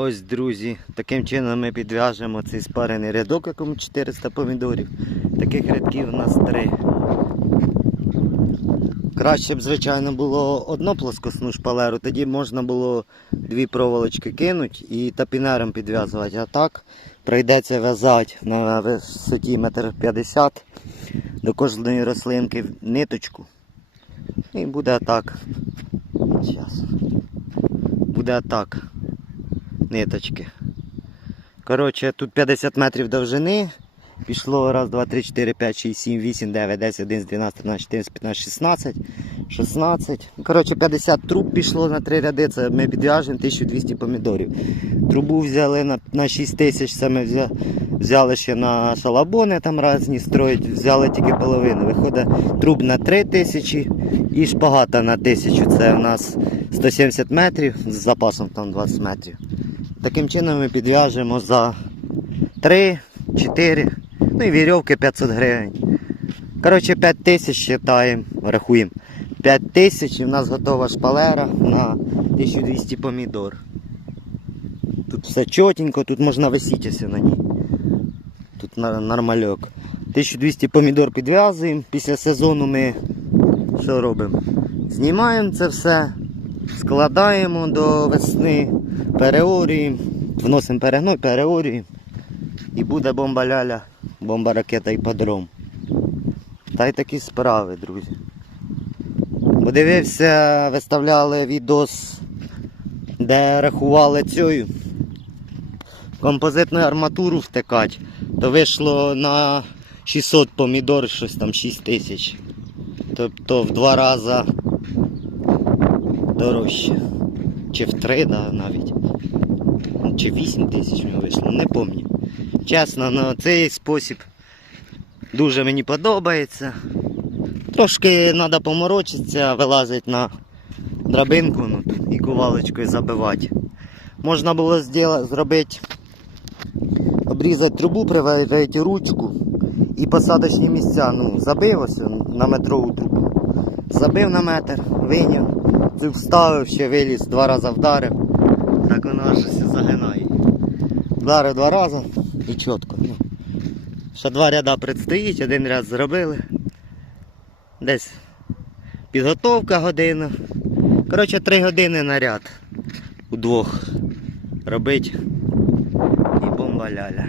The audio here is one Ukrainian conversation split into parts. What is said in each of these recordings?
Ось, друзі, таким чином ми підв'яжемо цей спарений рядок, якому 400 помідорів. Таких рядків у нас три. Краще б, звичайно, було одну плоскосну шпалеру, тоді можна було дві проволочки кинути і тапінером підв'язувати. А так прийдеться в'язати на висоті 1,50 м до кожної рослинки ниточку. І буде так. Буде так. Ниточки. Коротше, тут 50 метрів довжини. Пішло раз, два, три, чотири, п'ять, шість, сім, вісім, дев'ять, десять, одинадцять, дванадцять, тринадцять, чотирнадцять, п'ятнадцять, шістнадцять, шістнадцять. Коротше, 50 труб пішло на три ряди. Це ми підв'яжемо 1200 помідорів. Трубу взяли на, на 6 тисяч, це ми взя- взяли ще на шалабони там різні строїть, взяли тільки половину. Виходить труб на 3 тисячі і шпагата на 1000. Це у нас 170 метрів з запасом там 20 метрів. Таким чином ми підв'яжемо за 3, 4, ну і вірьовки 500 гривень. Коротше, 5 тисяч вважаємо, рахуємо. 5 тисяч і в нас готова шпалера на 1200 помідор. Тут все чотенько, тут можна висітися на ній. Тут нормальок. 1200 помідор підв'язуємо. Після сезону ми що робимо? Знімаємо це все, складаємо до весни, переорюємо, вносимо перегной, переорюємо. І буде бомба ляля, бомба ракета і подром. Та й такі справи, друзі. Подивився, виставляли відос, де рахували цю композитну арматуру втикати, то вийшло на 600 помідор, щось там 6 тисяч. Тобто в два рази дорожче. Чи в три, да, навіть. Ну, Чи 8 тисяч мені вийшло, не пам'ятаю. Чесно, ну, цей спосіб дуже мені подобається. Трошки треба поморочитися, вилазити на драбинку ну, і кувалочкою забивати. Можна було зробити, обрізати трубу, приварити ручку і посадочні місця. Ну, забив ось на метрову трубу. Забив на метр, виняв, цю вставив, ще виліз, два рази вдарив. Так воно аж все загинає. Вдарив два рази і чітко. Ну. Ще два ряда предстоїть, один ряд зробили. Десь підготовка година. Коротше, три години на ряд. Удвох робить. І бомба ляля.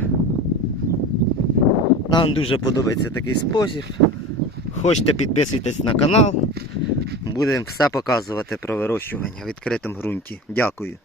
Нам дуже подобається такий спосіб. Хочете підписуйтесь на канал. Будемо все показувати про вирощування в відкритому ґрунті. Дякую.